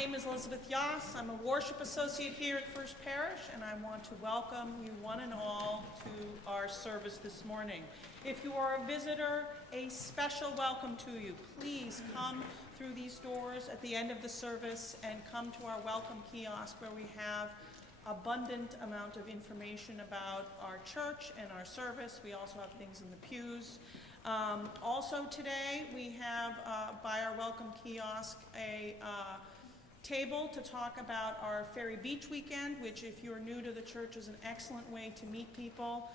name is Elizabeth Yoss. I'm a worship associate here at First Parish, and I want to welcome you one and all to our service this morning. If you are a visitor, a special welcome to you. Please come through these doors at the end of the service and come to our welcome kiosk where we have abundant amount of information about our church and our service. We also have things in the pews. Also today we have by our welcome kiosk a table to talk about our Ferry Beach weekend, which if you're new to the church is an excellent way to meet people.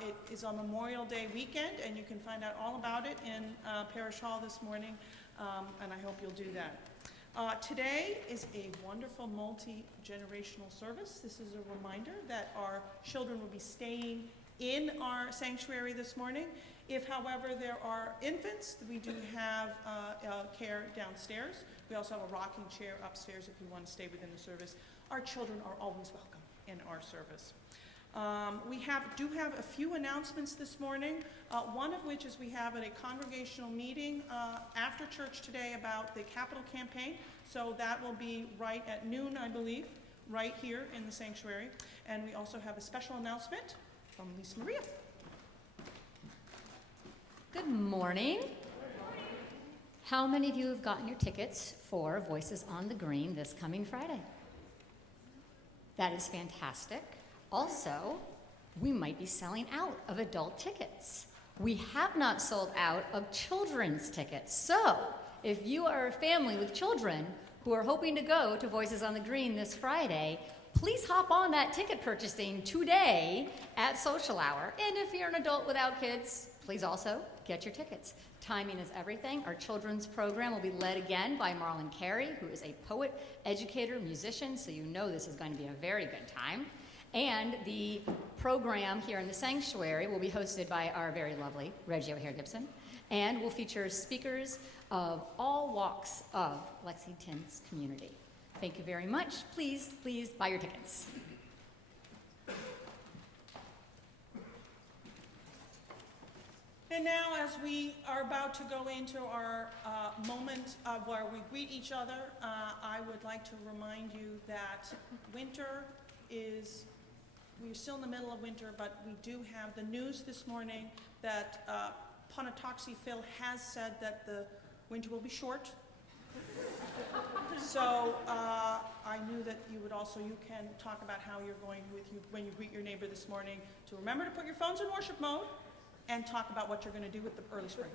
It is on Memorial Day weekend, and you can find out all about it in Parish Hall this morning, and I hope you'll do that. Today is a wonderful multi-generational service. This is a reminder that our children will be staying in our sanctuary this morning. If, however, there are infants, we do have care downstairs. We also have a rocking chair upstairs if you want to stay within the service. Our children are always welcome in our service. We do have a few announcements this morning, one of which is we have a congregational meeting after church today about the capital campaign. So that will be right at noon, I believe, right here in the sanctuary. And we also have a special announcement from Lisa Maria. Good morning. How many of you have gotten your tickets for Voices on the Green this coming Friday? That is fantastic. Also, we might be selling out of adult tickets. We have not sold out of children's tickets. So, if you are a family with children who are hoping to go to Voices on the Green this Friday, please hop on that ticket purchasing today at Social Hour. And if you're an adult without kids, please also get your tickets. Timing is everything. Our children's program will be led again by Marlon Carey, who is a poet, educator, musician, so you know this is going to be a very good time. And the program here in the sanctuary will be hosted by our very lovely Reggie O'Hare Gibson, and will feature speakers of all walks of Lexington's community. Thank you very much. Please, please buy your tickets. And now, as we are about to go into our moment where we greet each other, I would like to remind you that we're still in the middle of winter, but we do have the news this morning that Pontotoxie Phil has said that the winter will be short. So I knew that you can talk about how you're going when you greet your neighbor this morning, to remember to put your phones in worship mode and talk about what you're going to do with the early spring.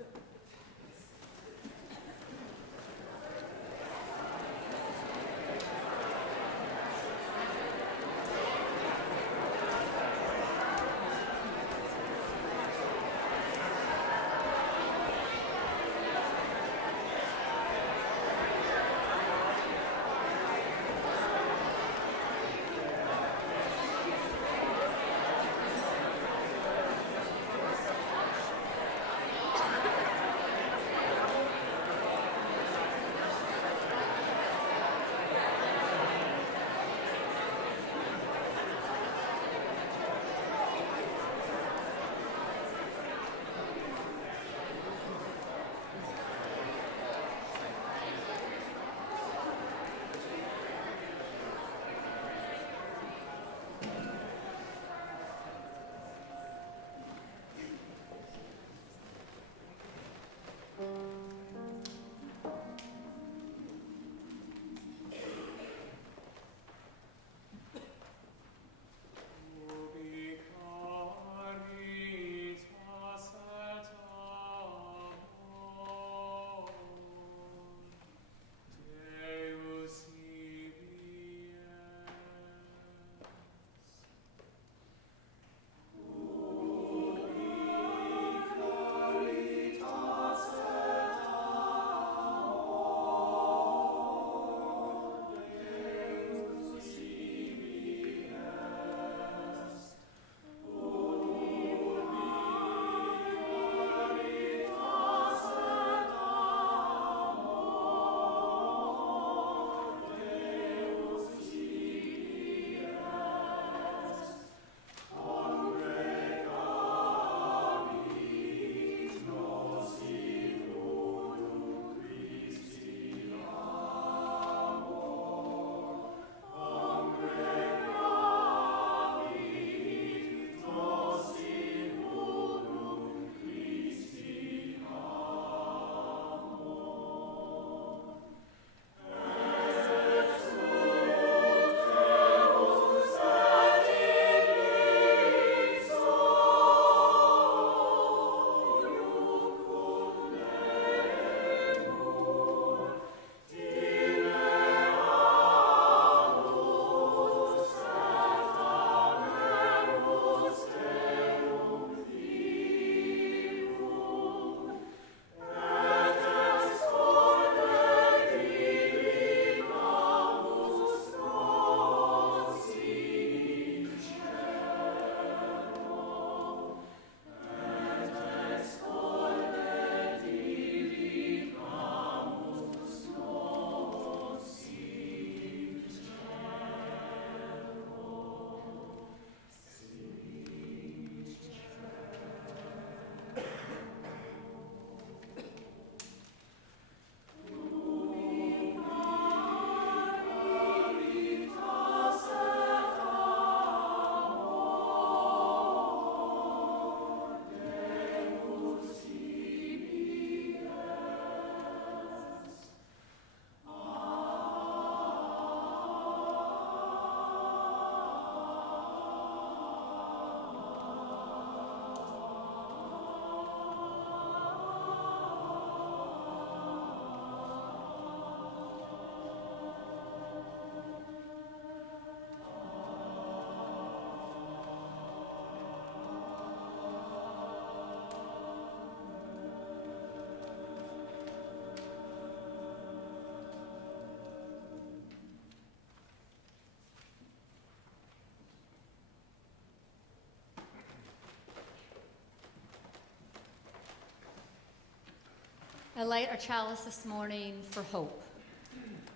I light our chalice this morning for hope,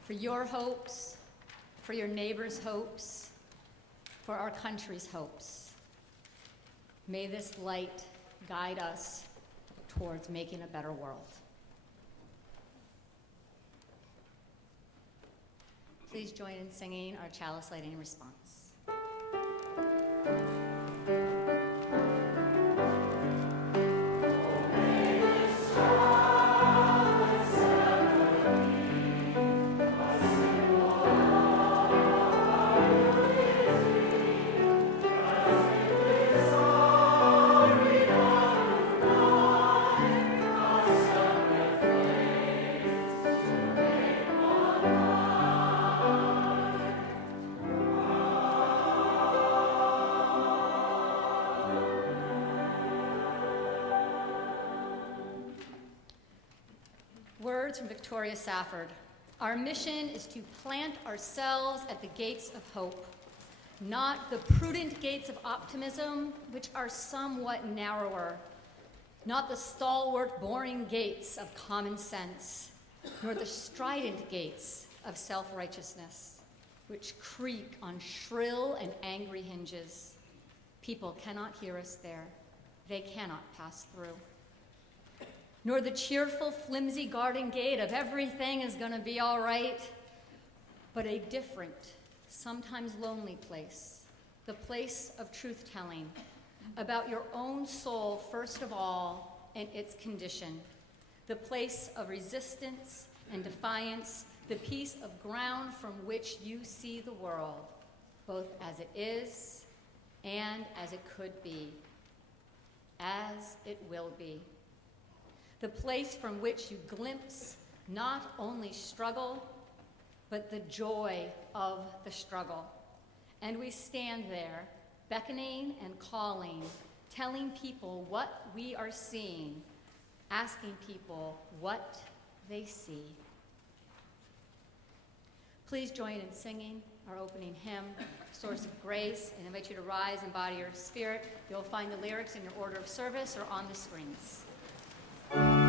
for your hopes, for your neighbors' hopes, for our country's hopes. May this light guide us towards making a better world. Please join in singing our chalice lighting response. Words from Victoria Safford. Our mission is to plant ourselves at the gates of hope, not the prudent gates of optimism, which are somewhat narrower, not the stalwart, boring gates of common sense, nor the strident gates of self-righteousness, which creak on shrill and angry hinges. People cannot hear us there. They cannot pass through. Nor the cheerful, flimsy garden gate of everything is going to be all right, but a different, sometimes lonely place, the place of truth-telling about your own soul, first of all, and its condition, the place of resistance and defiance, the piece of ground from which you see the world, both as it is and as it could be, as it will be. The place from which you glimpse not only struggle, but the joy of the struggle. And we stand there, beckoning and calling, telling people what we are seeing, asking people what they see. Please join in singing our opening hymn, Source of Grace, and I invite you to rise and embody your spirit. You'll find the lyrics in your order of service or on the screens. Amen.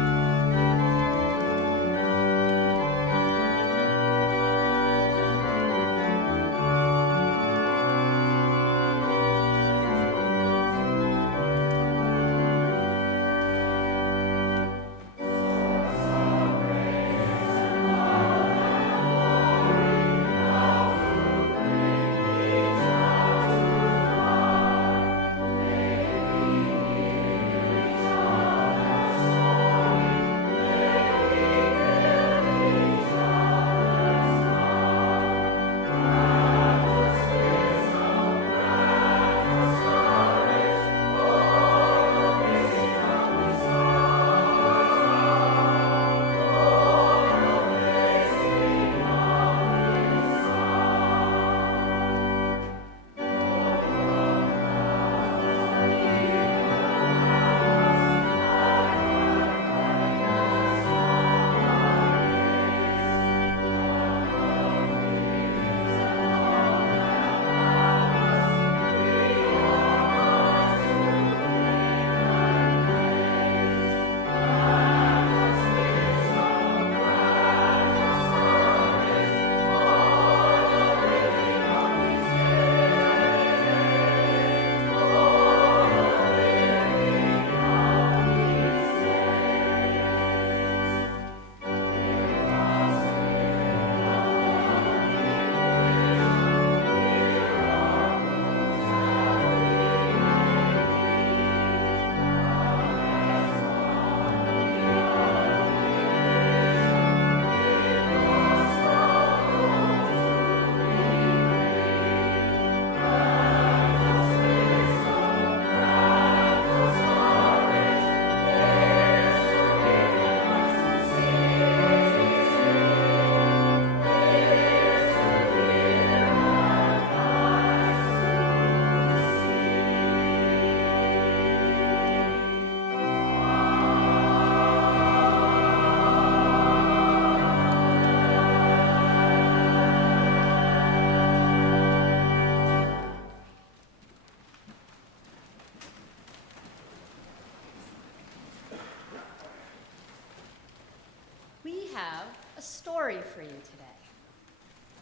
have a story for you today.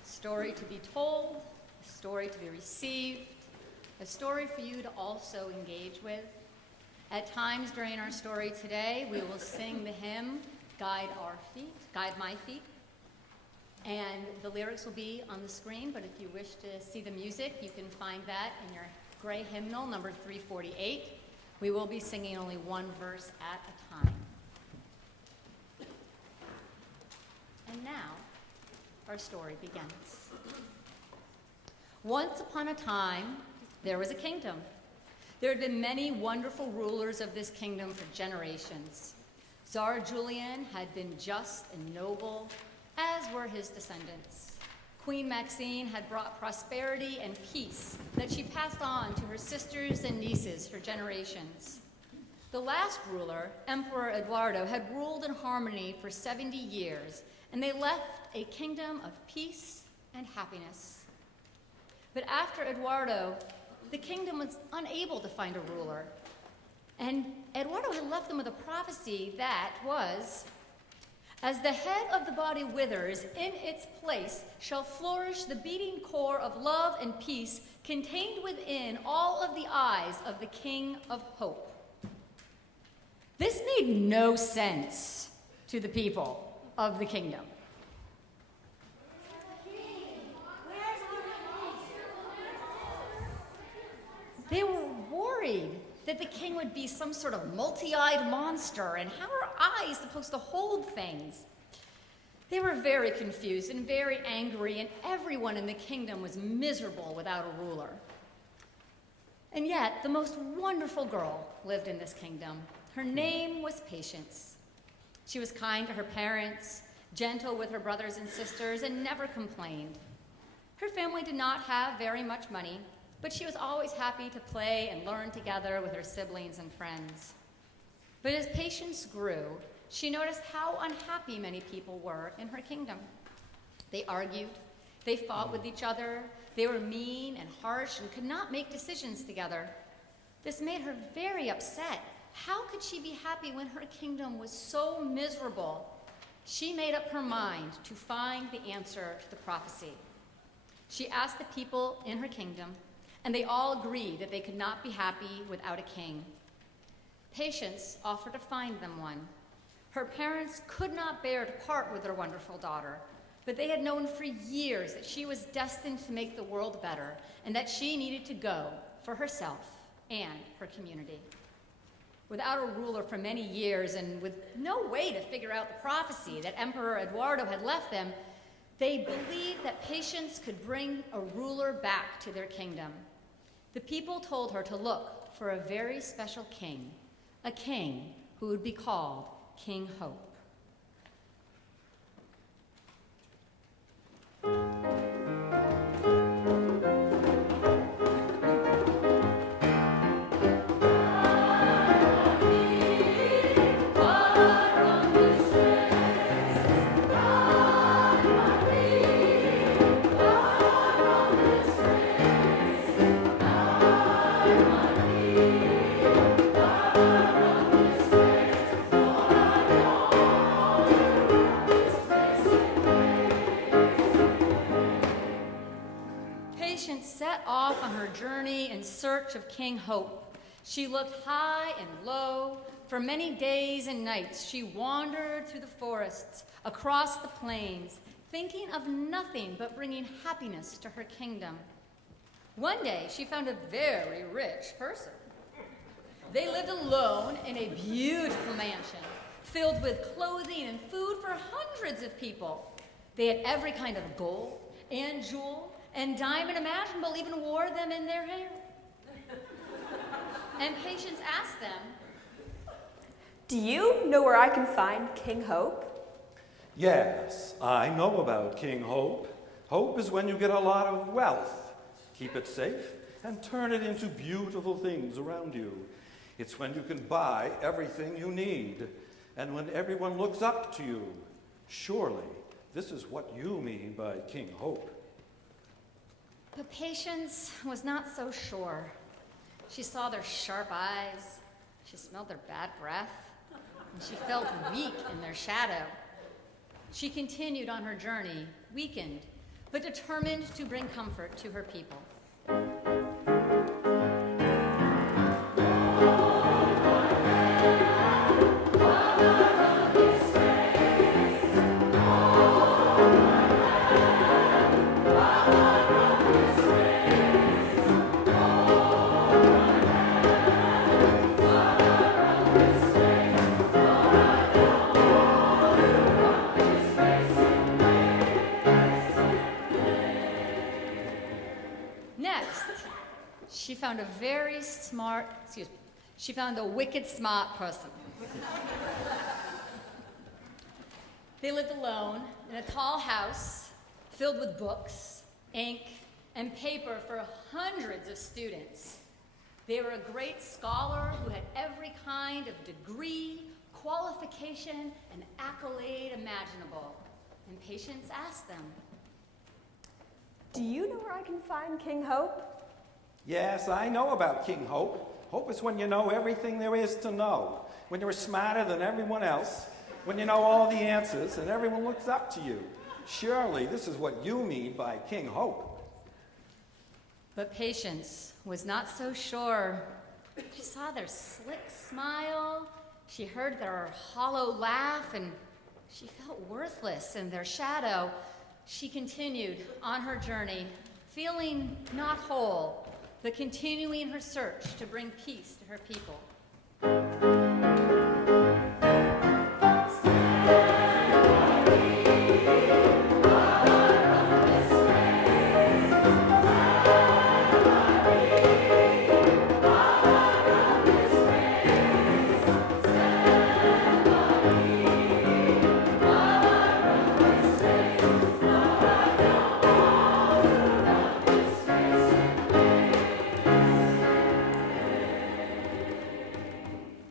A story to be told, a story to be received, a story for you to also engage with. At times during our story today, we will sing the hymn, Guide My Feet. And the lyrics will be on the screen, but if you wish to see the music, you can find that in your gray hymnal, number 348. We will be singing only one verse at a time. And now, our story begins. Once upon a time, there was a kingdom. There had been many wonderful rulers of this kingdom for generations. Tsar Julian had been just and noble, as were his descendants. Queen Maxine had brought prosperity and peace that she passed on to her sisters and nieces for generations. The last ruler, Emperor Eduardo, had ruled in harmony for 70 years, and they left a kingdom of peace and happiness. But after Eduardo, the kingdom was unable to find a ruler. And Eduardo had left them with a prophecy that was, as the head of the body withers, in its place shall flourish the beating core of love and peace contained within all of the eyes of the King of Hope. This made no sense to the people of the kingdom. They were worried that the king would be some sort of multi-eyed monster, and how are eyes supposed to hold things? They were very confused and very angry, and everyone in the kingdom was miserable without a ruler. And yet, the most wonderful girl lived in this kingdom. Her name was Patience. She was kind to her parents, gentle with her brothers and sisters, and never complained. Her family did not have very much money, but she was always happy to play and learn together with her siblings and friends. But as Patience grew, she noticed how unhappy many people were in her kingdom. They argued, they fought with each other, they were mean and harsh and could not make decisions together. This made her very upset. How could she be happy when her kingdom was so miserable? She made up her mind to find the answer to the prophecy. She asked the people in her kingdom, and they all agreed that they could not be happy without a king. Patience offered to find them one. Her parents could not bear to part with their wonderful daughter, but they had known for years that she was destined to make the world better and that she needed to go for herself and her community. Without a ruler for many years and with no way to figure out the prophecy that Emperor Eduardo had left them, they believed that Patience could bring a ruler back to their kingdom. The people told her to look for a very special king, a king who would be called King Hope. Set off on her journey in search of King Hope. She looked high and low. For many days and nights, she wandered through the forests, across the plains, thinking of nothing but bringing happiness to her kingdom. One day, she found a very rich person. They lived alone in a beautiful mansion, filled with clothing and food for hundreds of people. They had every kind of gold and jewel and diamond imaginable, even wore them in their hair. And Patience asked them, "Do you know where I can find King Hope?" Yes, I know about King Hope. Hope is when you get a lot of wealth. Keep it safe and turn it into beautiful things around you. It's when you can buy everything you need and when everyone looks up to you. Surely, this is what you mean by King Hope. But Patience was not so sure. She saw their sharp eyes, she smelled their bad breath, and she felt weak in their shadow. she continued on her journey, weakened, but determined to bring comfort to her people. She found she found a wicked smart person. They lived alone in a tall house filled with books, ink, and paper for hundreds of students. They were a great scholar who had every kind of degree, qualification, and accolade imaginable. And Patience asked them, Do you know where I can find King Hope? Yes, I know about King Hope. Hope is when you know everything there is to know, when you're smarter than everyone else, when you know all the answers and everyone looks up to you. Surely this is what you mean by King Hope. But Patience was not so sure. She saw their slick smile, she heard their hollow laugh, and she felt worthless in their shadow. She continued on her journey, feeling not whole, but continuing her search to bring peace to her people.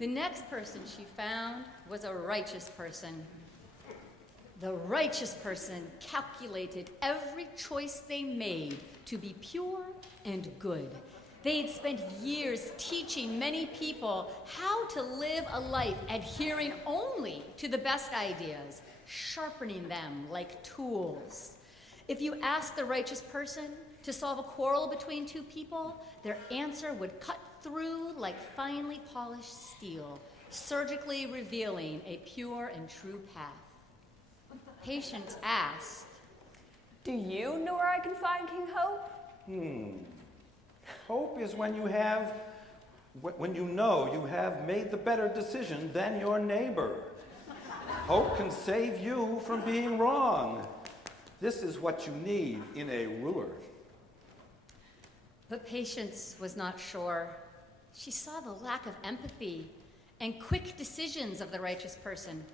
The next person she found was a righteous person. The righteous person calculated every choice they made to be pure and good. They'd spent years teaching many people how to live a life adhering only to the best ideas, sharpening them like tools. If you asked the righteous person to solve a quarrel between two people, their answer would cut through like finely polished steel, surgically revealing a pure and true path. Patience asked, Do you know where I can find King Hope? Hope is when you know you have made the better decision than your neighbor. Hope can save you from being wrong. This is what you need in a ruler. But Patience was not sure. She saw the lack of empathy and quick decisions of the righteous person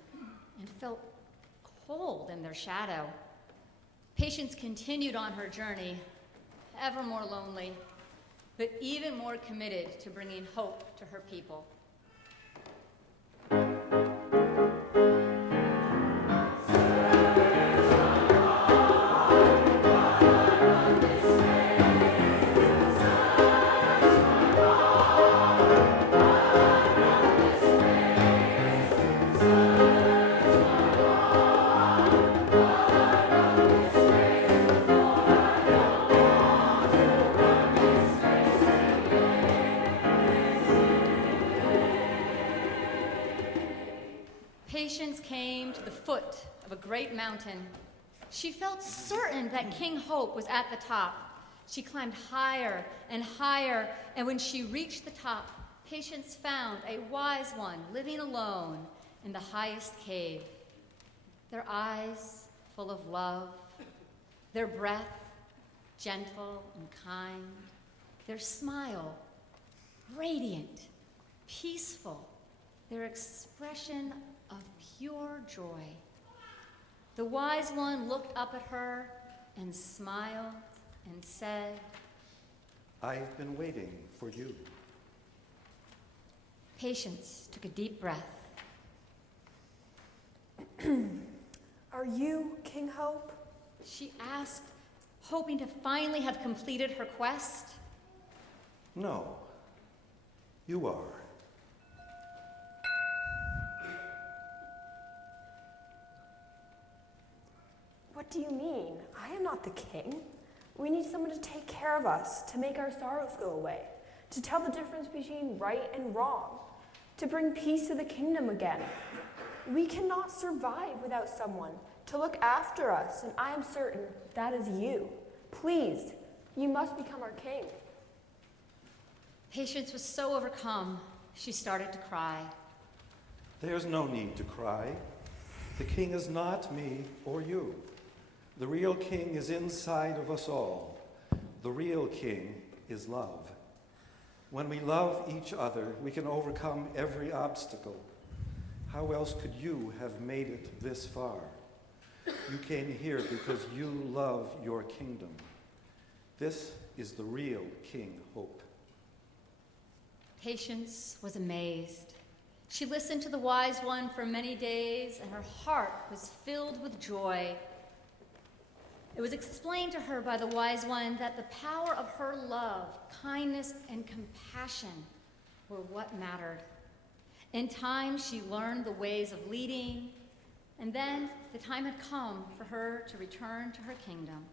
and felt cold in their shadow. Patience continued on her journey, ever more lonely, but even more committed to bringing hope to her people. Patience came to the foot of a great mountain. She felt certain that King Hope was at the top. She climbed higher and higher, and when she reached the top, Patience found a wise one living alone in the highest cave. Their eyes full of love, their breath gentle and kind, their smile radiant, peaceful, their expression of pure joy. The wise one looked up at her and smiled and said, I've been waiting for you. Patience took a deep breath. Are you King Hope? She asked, hoping to finally have completed her quest. No, you are. do you mean? I am not the king. We need someone to take care of us, to make our sorrows go away, to tell the difference between right and wrong, to bring peace to the kingdom again. We cannot survive without someone to look after us, and I am certain that is you. Please, you must become our king. Patience was so overcome, she started to cry. There's no need to cry. The king is not me or you. The real king is inside of us all. The real king is love. When we love each other, we can overcome every obstacle. How else could you have made it this far? You came here because you love your kingdom. This is the real King Hope. Patience was amazed. She listened to the wise one for many days, and her heart was filled with joy. It was explained to her by the wise one that the power of her love, kindness, and compassion were what mattered. In time, she learned the ways of leading, and then the time had come for her to return to her kingdom.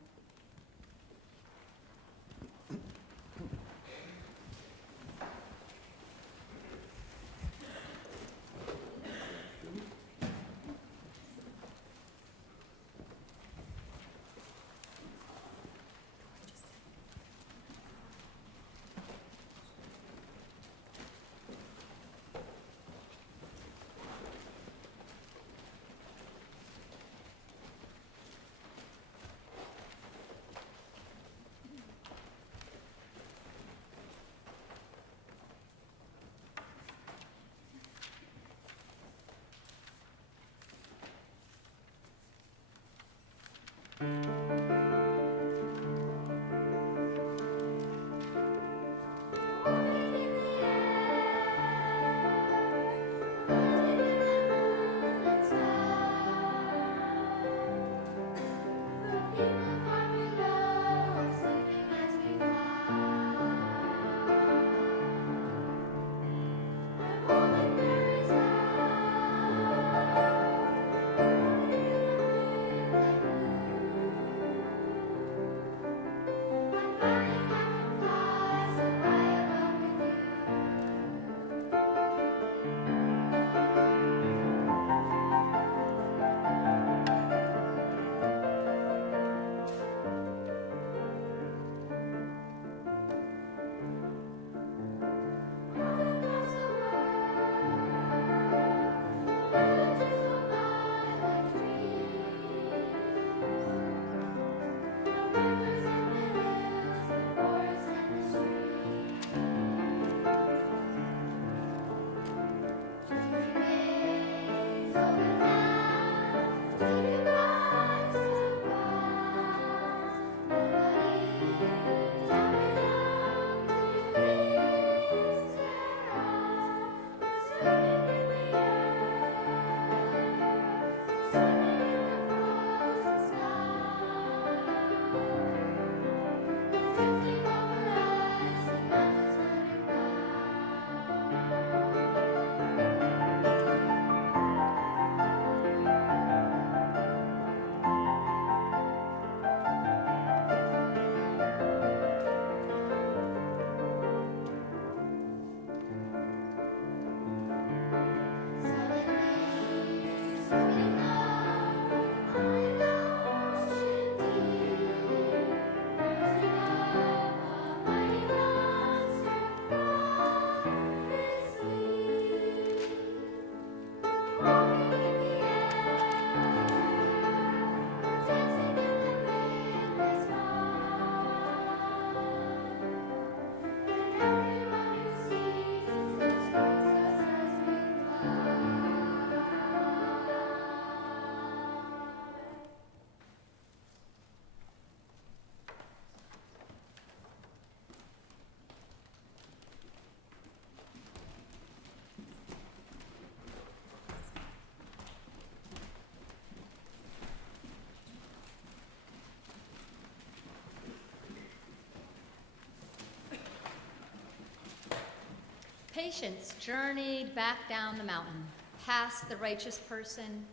Patience journeyed back down the mountain, past the righteous person,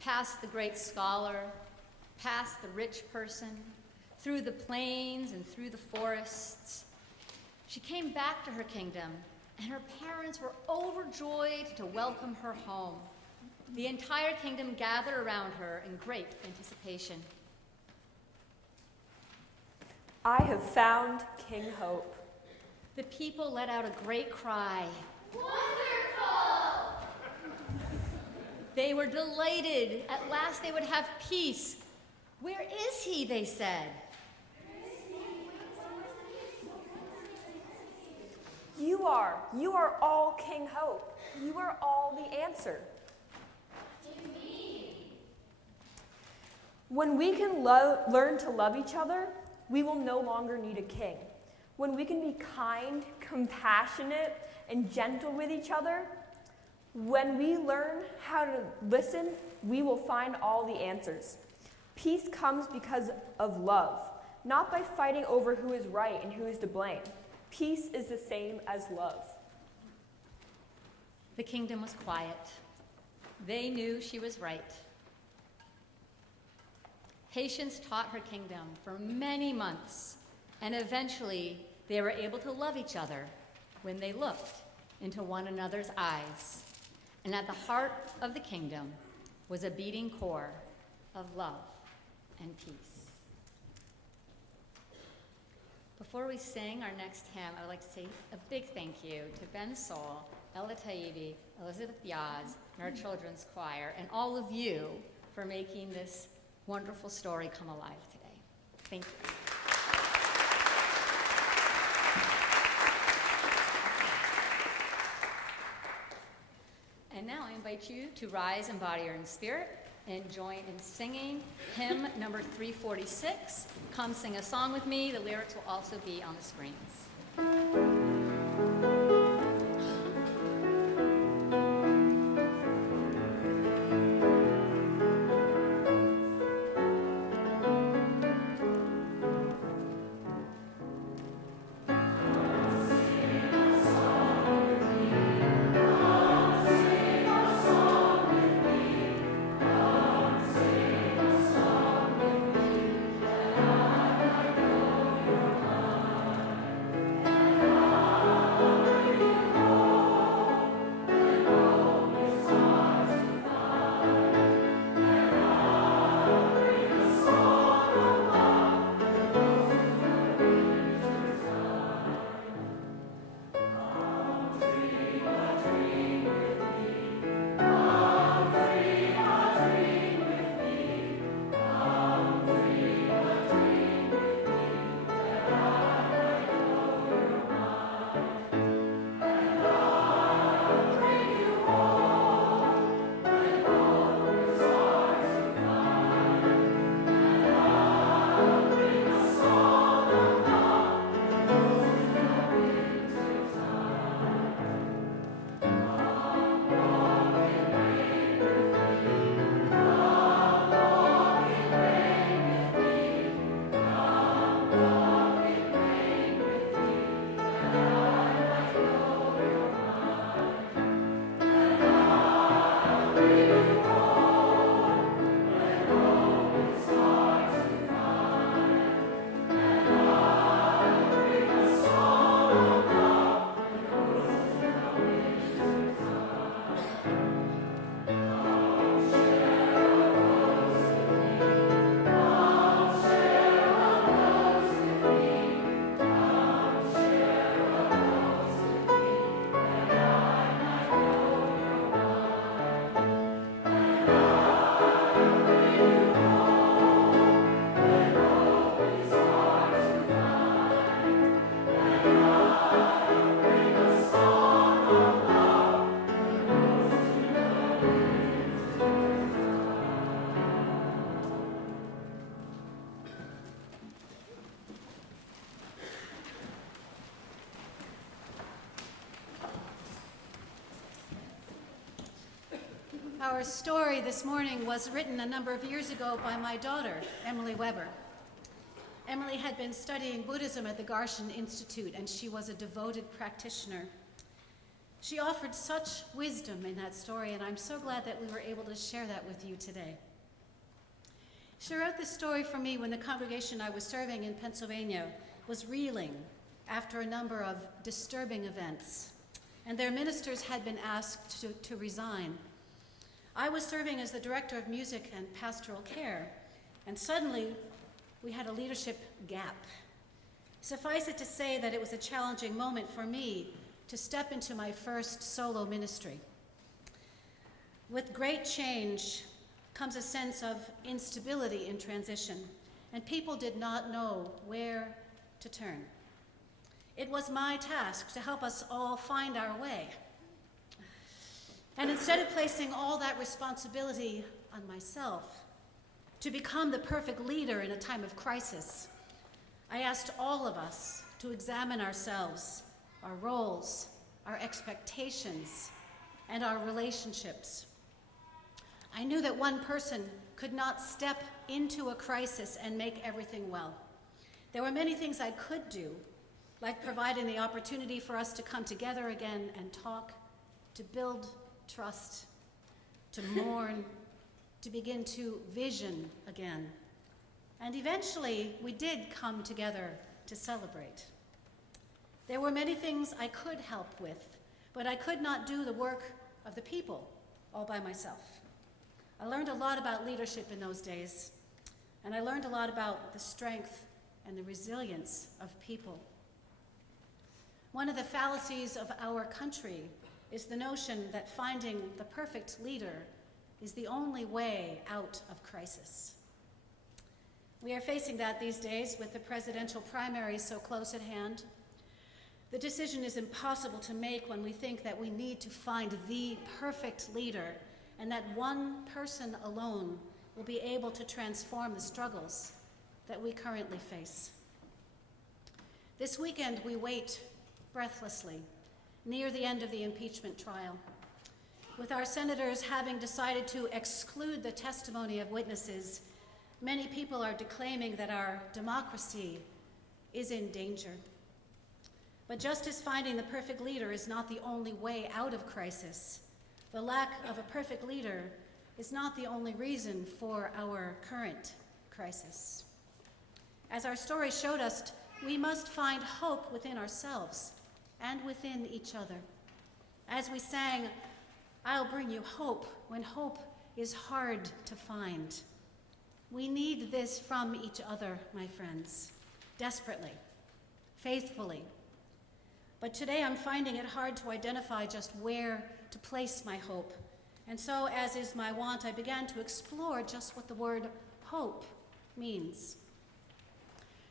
past the great scholar, past the rich person, through the plains and through the forests. She came back to her kingdom, and her parents were overjoyed to welcome her home. The entire kingdom gathered around her in great anticipation. I have found King Hope. The people let out a great cry. Wonderful! They were delighted. At last they would have peace. Where is he, they said. You are all King Hope. You are all the answer. When we can learn to love each other, we will no longer need a king. When we can be kind, compassionate, and gentle with each other, when we learn how to listen, we will find all the answers. Peace comes because of love, not by fighting over who is right and who is to blame. Peace is the same as love. The kingdom was quiet. They knew she was right. Patience taught her kingdom for many months, and eventually they were able to love each other when they looked into one another's eyes. And at the heart of the kingdom was a beating core of love and peace. Before we sing our next hymn, I would like to say a big thank you to Ben Soul, Ella Taibbi, Elizabeth Biaz, and our children's choir, and all of you for making this wonderful story come alive today. Thank you. And now I invite you to rise in body or in spirit and join in singing hymn number 346. Come sing a song with me. The lyrics will also be on the screens. Our story this morning was written a number of years ago by my daughter, Emily Weber. Emily had been studying Buddhism at the Garshan Institute, and she was a devoted practitioner. She offered such wisdom in that story, and I'm so glad that we were able to share that with you today. She wrote this story for me when the congregation I was serving in Pennsylvania was reeling after a number of disturbing events, and their ministers had been asked to resign. I was serving as the director of music and pastoral care, and suddenly we had a leadership gap. Suffice it to say that it was a challenging moment for me to step into my first solo ministry. With great change comes a sense of instability in transition, and people did not know where to turn. It was my task to help us all find our way. And instead of placing all that responsibility on myself to become the perfect leader in a time of crisis, I asked all of us to examine ourselves, our roles, our expectations, and our relationships. I knew that one person could not step into a crisis and make everything well. There were many things I could do, like providing the opportunity for us to come together again and talk, to build trust, to mourn, to begin to vision again. And eventually, we did come together to celebrate. There were many things I could help with, but I could not do the work of the people all by myself. I learned a lot about leadership in those days, and I learned a lot about the strength and the resilience of people. One of the fallacies of our country is the notion that finding the perfect leader is the only way out of crisis. We are facing that these days with the presidential primaries so close at hand. The decision is impossible to make when we think that we need to find the perfect leader and that one person alone will be able to transform the struggles that we currently face. This weekend, we wait breathlessly near the end of the impeachment trial, with our senators having decided to exclude the testimony of witnesses. Many people are declaiming that our democracy is in danger. But just as finding the perfect leader is not the only way out of crisis, the lack of a perfect leader is not the only reason for our current crisis. As our story showed us, we must find hope within ourselves and within each other. As we sang, "I'll bring you hope," when hope is hard to find. We need this from each other, my friends, desperately, faithfully. But today I'm finding it hard to identify just where to place my hope. And so, as is my wont, I began to explore just what the word hope means.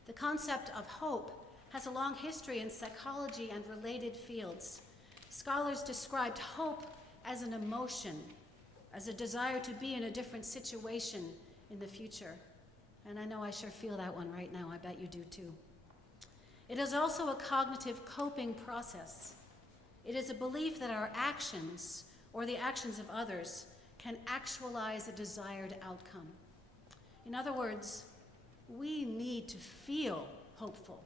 The concept of hope has a long history in psychology and related fields. Scholars described hope as an emotion, as a desire to be in a different situation in the future. And I know I sure feel that one right now. I bet you do too. It is also a cognitive coping process. It is a belief that our actions, or the actions of others, can actualize a desired outcome. In other words, we need to feel hopeful,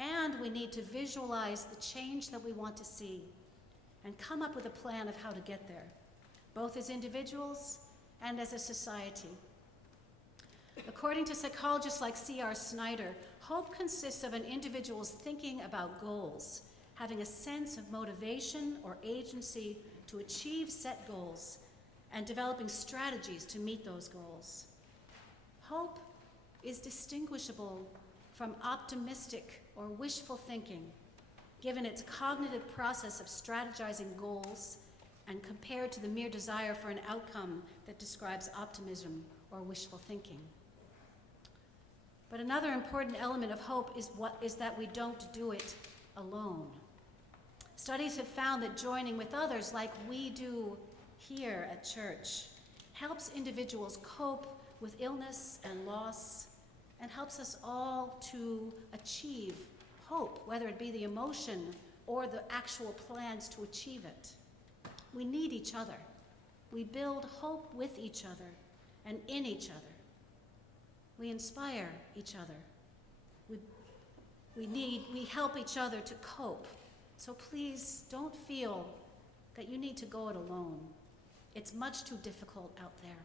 and we need to visualize the change that we want to see and come up with a plan of how to get there, both as individuals and as a society. According to psychologists like C.R. Snyder, hope consists of an individual's thinking about goals, having a sense of motivation or agency to achieve set goals, and developing strategies to meet those goals. Hope is distinguishable from optimistic or wishful thinking, given its cognitive process of strategizing goals and compared to the mere desire for an outcome that describes optimism or wishful thinking. But another important element of hope is that we don't do it alone. Studies have found that joining with others, like we do here at church, helps individuals cope with illness and loss, and helps us all to achieve hope, whether it be the emotion or the actual plans to achieve it. We need each other. We build hope with each other and in each other. We inspire each other. We help each other to cope. So please don't feel that you need to go it alone. It's much too difficult out there.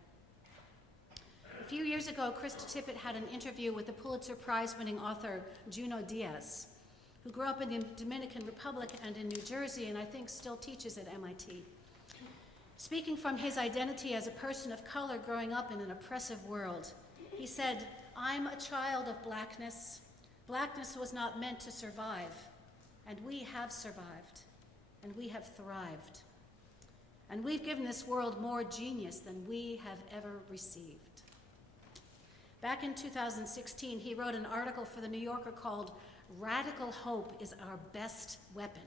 A few years ago, Krista Tippett had an interview with the Pulitzer Prize-winning author Junot Diaz, who grew up in the Dominican Republic and in New Jersey, and I think still teaches at MIT. Speaking from his identity as a person of color growing up in an oppressive world, he said, "I'm a child of blackness. Blackness was not meant to survive, and we have survived, and we have thrived. And we've given this world more genius than we have ever received." Back in 2016, he wrote an article for The New Yorker called "Radical Hope is Our Best Weapon,"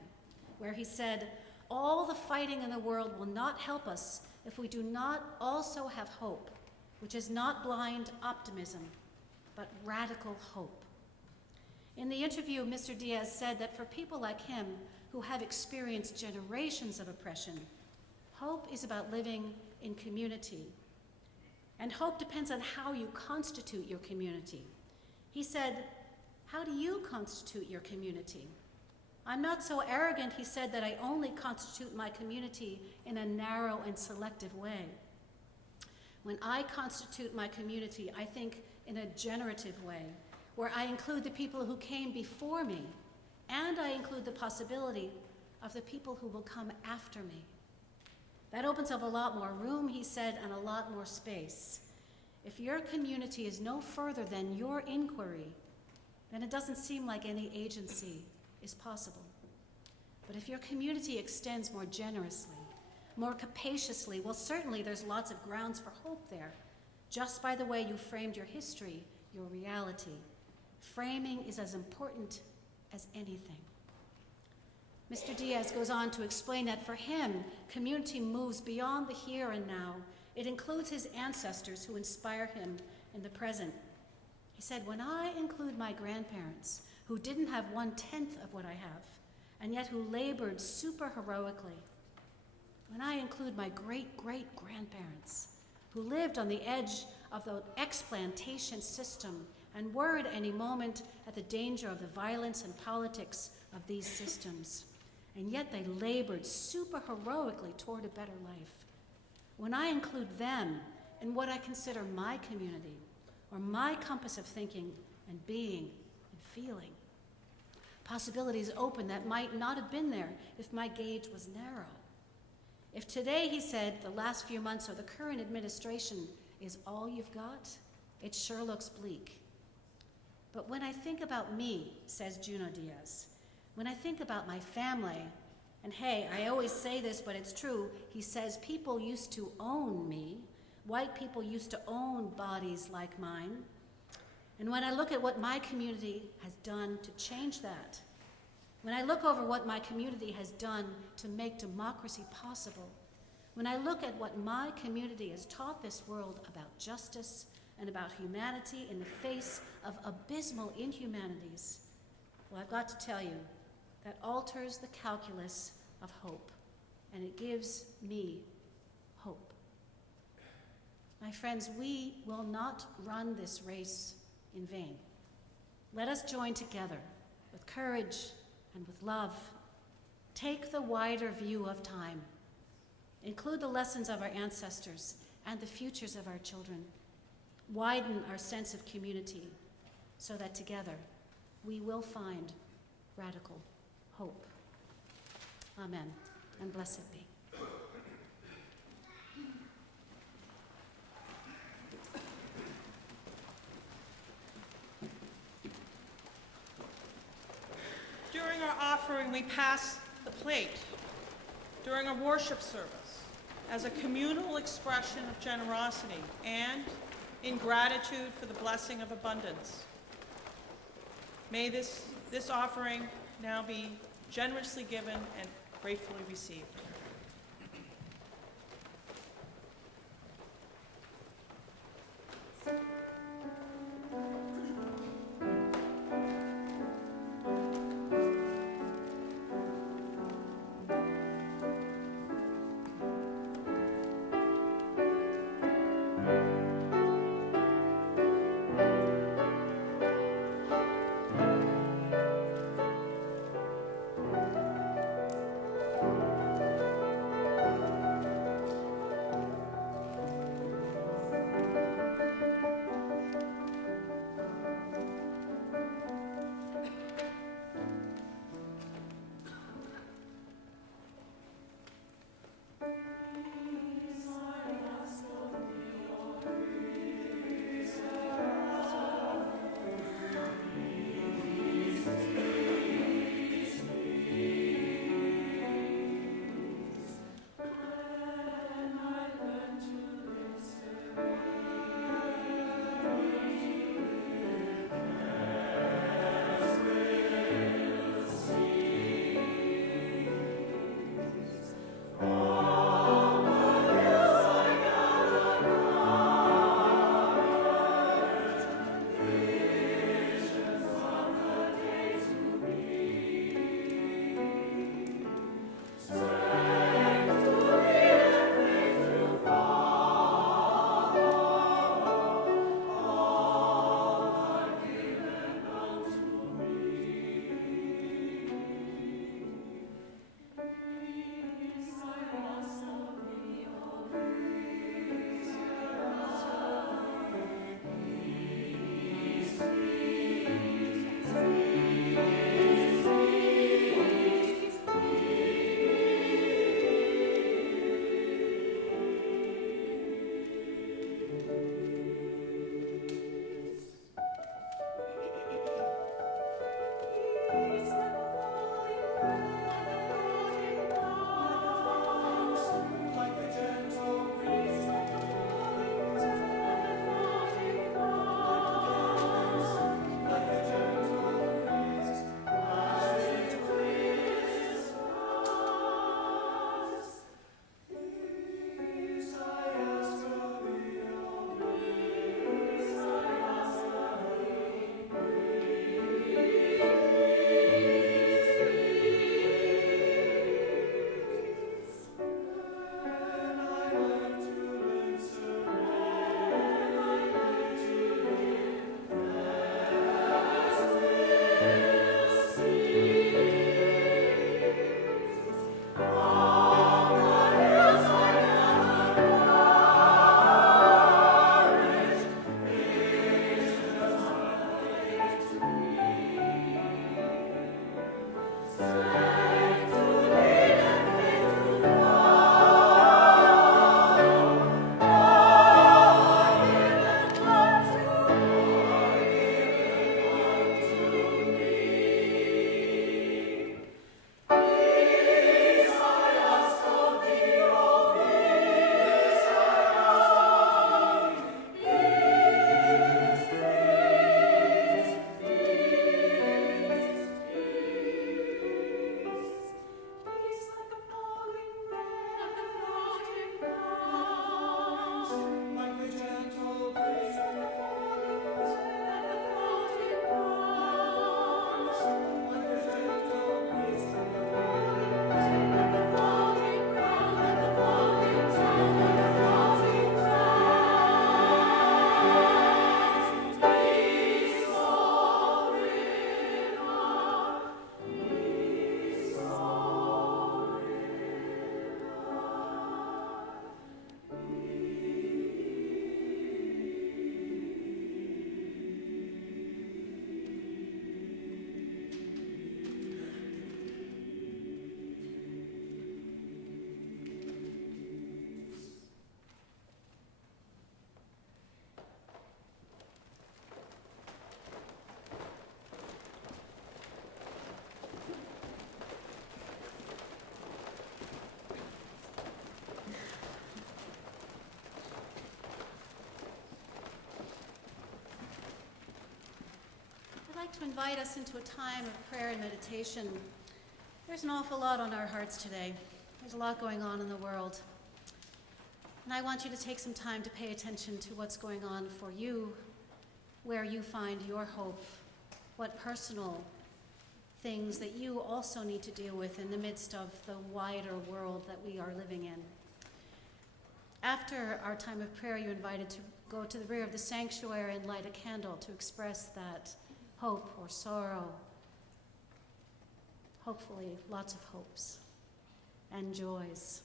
where he said, "All the fighting in the world will not help us if we do not also have hope, which is not blind optimism, but radical hope." In the interview, Mr. Diaz said that for people like him who have experienced generations of oppression, hope is about living in community. And hope depends on how you constitute your community. He said, "How do you constitute your community?" "I'm not so arrogant," he said, "that I only constitute my community in a narrow and selective way. When I constitute my community, I think in a generative way, where I include the people who came before me, and I include the possibility of the people who will come after me. That opens up a lot more room," he said, "and a lot more space. If your community is no further than your inquiry, then it doesn't seem like any agency is possible. But if your community extends more generously, more capaciously, well, certainly there's lots of grounds for hope there, just by the way you framed your history, your reality. Framing is as important as anything." Mr. Diaz goes on to explain that for him, community moves beyond the here and now. It includes his ancestors who inspire him in the present. He said, "When I include my grandparents, who didn't have 1/10 of what I have, and yet who labored super heroically, when I include my great-great-grandparents, who lived on the edge of the explantation system and were at any moment at the danger of the violence and politics of these systems, and yet they labored super heroically toward a better life. When I include them in what I consider my community, or my compass of thinking and being and feeling, possibilities open that might not have been there if my gauge was narrow. If today," he said, "the last few months or the current administration is all you've got, it sure looks bleak. But when I think about me," says Junot Diaz, "when I think about my family, and hey, I always say this, but it's true," he says, "people used to own me. White people used to own bodies like mine. And when I look at what my community has done to change that, when I look over what my community has done to make democracy possible, when I look at what my community has taught this world about justice and about humanity in the face of abysmal inhumanities, well, I've got to tell you, that alters the calculus of hope, and it gives me hope." My friends, we will not run this race in vain. Let us join together with courage and with love. Take the wider view of time. Include the lessons of our ancestors and the futures of our children. Widen our sense of community so that together we will find radical hope. Amen, and blessed be. During our offering, we pass the plate. During our worship service, as a communal expression of generosity and in gratitude for the blessing of abundance. May this offering now be generously given and gratefully received. like to invite us into a time of prayer and meditation. There's an awful lot on our hearts today. There's a lot going on in the world. And I want you to take some time to pay attention to what's going on for you, where you find your hope, what personal things that you also need to deal with in the midst of the wider world that we are living in. After our time of prayer, you're invited to go to the rear of the sanctuary and light a candle to express that hope or sorrow. Hopefully, lots of hopes and joys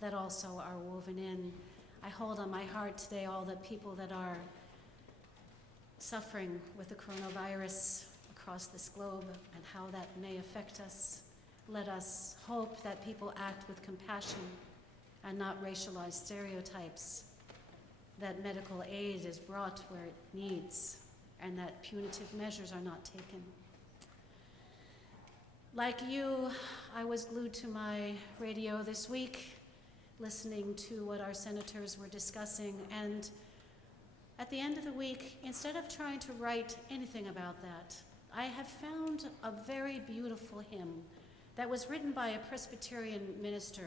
that also are woven in. I hold on my heart today all the people that are suffering with the coronavirus across this globe and how that may affect us. Let us hope that people act with compassion and not racialized stereotypes, that medical aid is brought where it needs, and that punitive measures are not taken. Like you, I was glued to my radio this week, listening to what our senators were discussing, and at the end of the week, instead of trying to write anything about that, I have found a very beautiful hymn that was written by a Presbyterian minister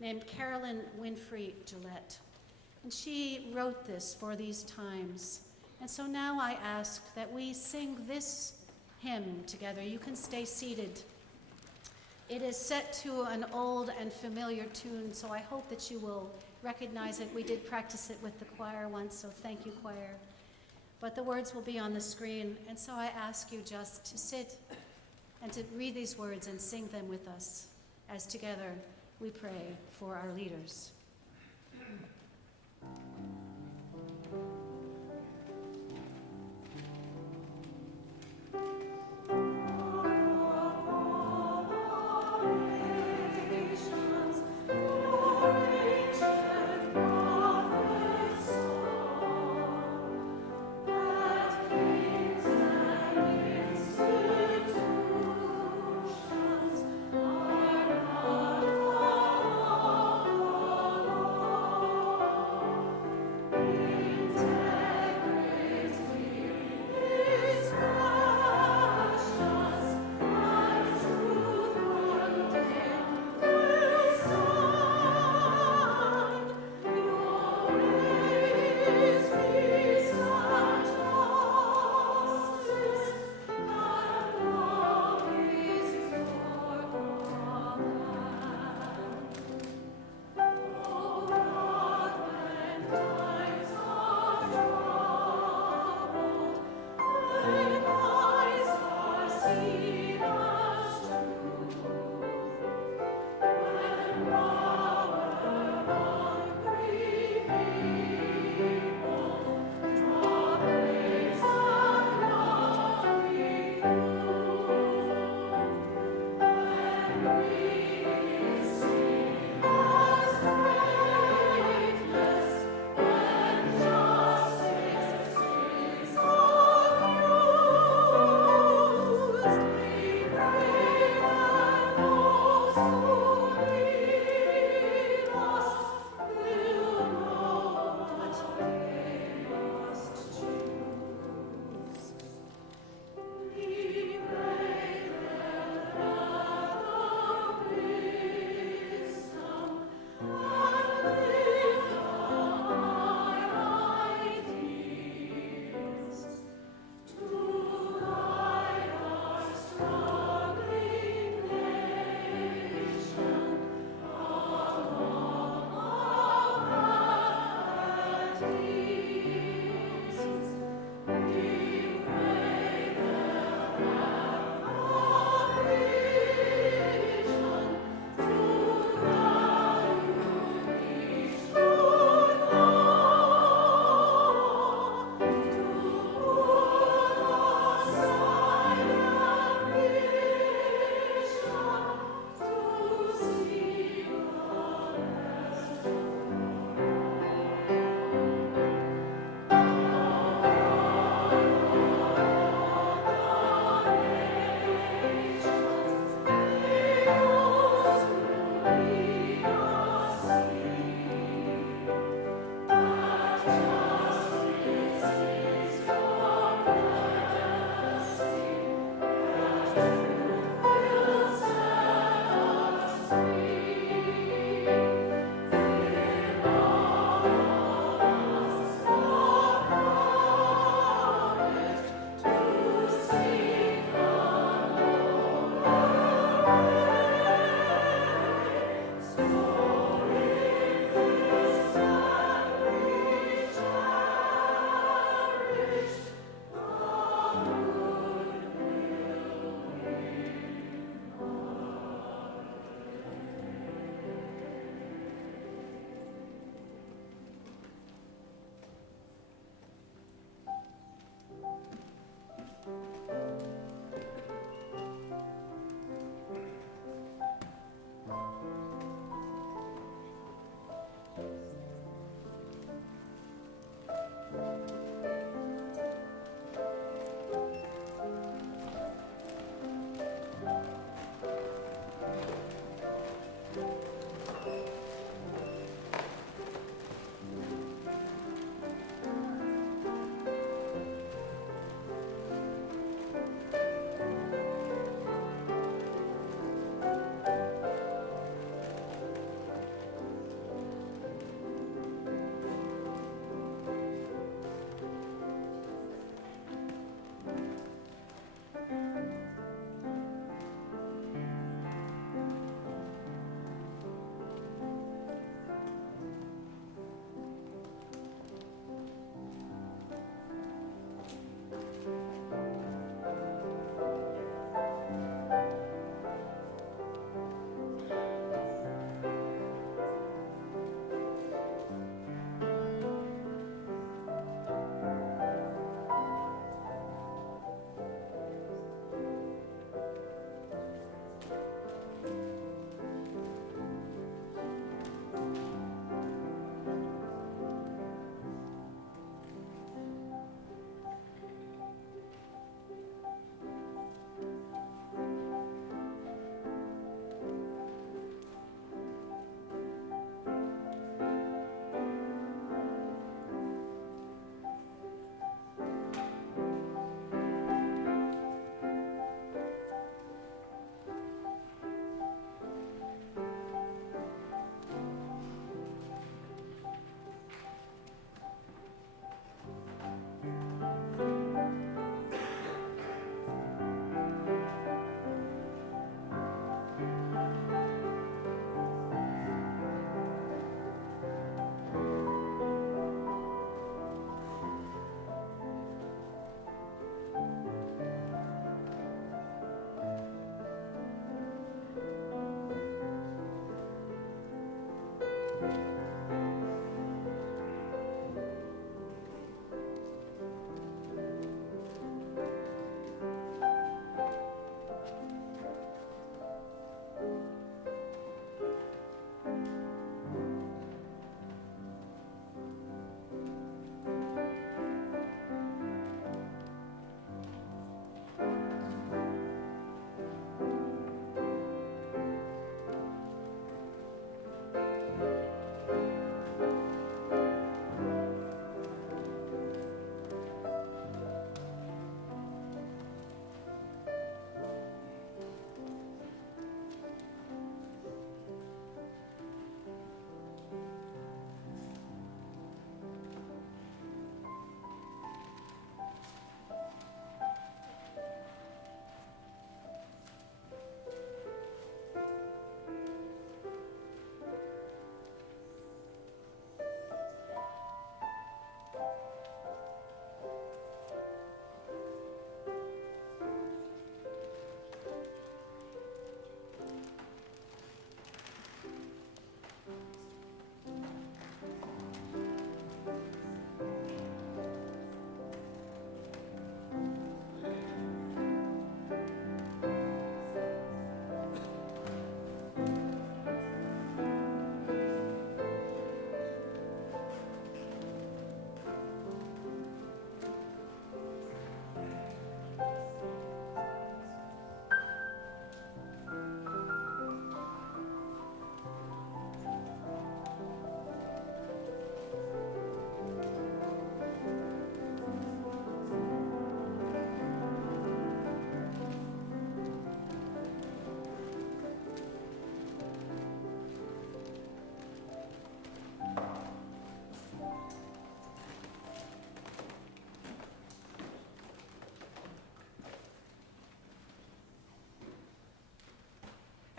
named Carolyn Winfrey Gillette. And she wrote this for these times. And so now I ask that we sing this hymn together. You can stay seated. It is set to an old and familiar tune, so I hope that you will recognize it. We did practice it with the choir once, so thank you, choir. But the words will be on the screen, and so I ask you just to sit and to read these words and sing them with us as together we pray for our leaders. Thank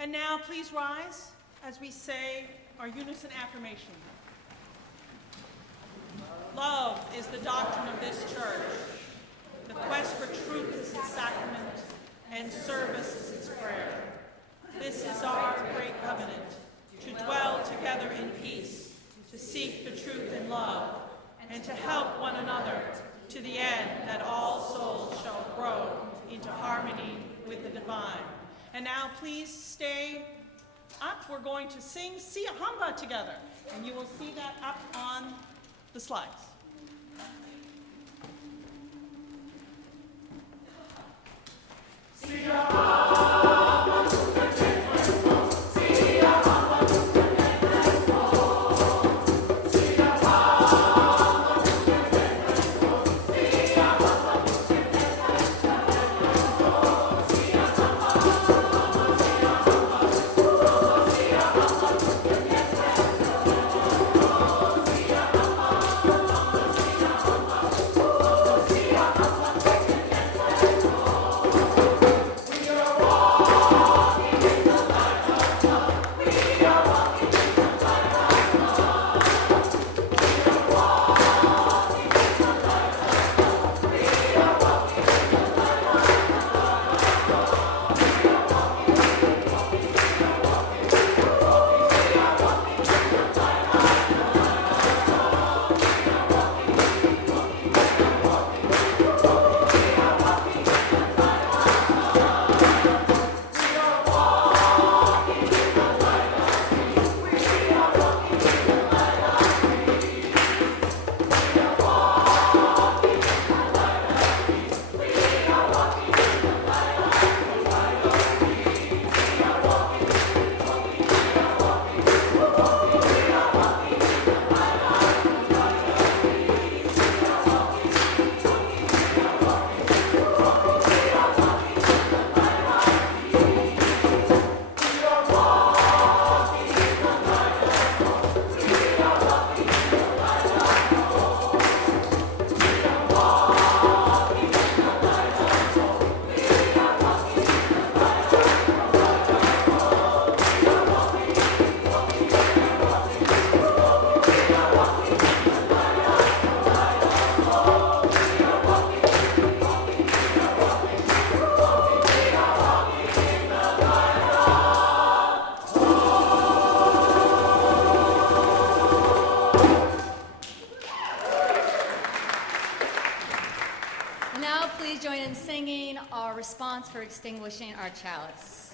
And now please rise as we say our unison affirmation. Love is the doctrine of this church. The quest for truth is its sacrament, and service is its prayer. This is our great covenant, to dwell together in peace, to seek the truth in love, and to help one another to the end that all souls shall grow into harmony with the divine. And now please stay up. We're going to sing Sia Hamba together, and you will see that up on the slides. We are response for extinguishing our chalice.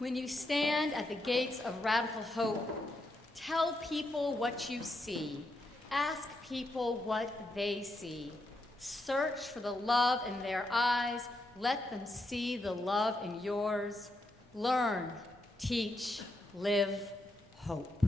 When you stand at the gates of radical hope, tell people what you see. Ask people what they see. Search for the love in their eyes. Let them see the love in yours. Learn, teach, live, hope.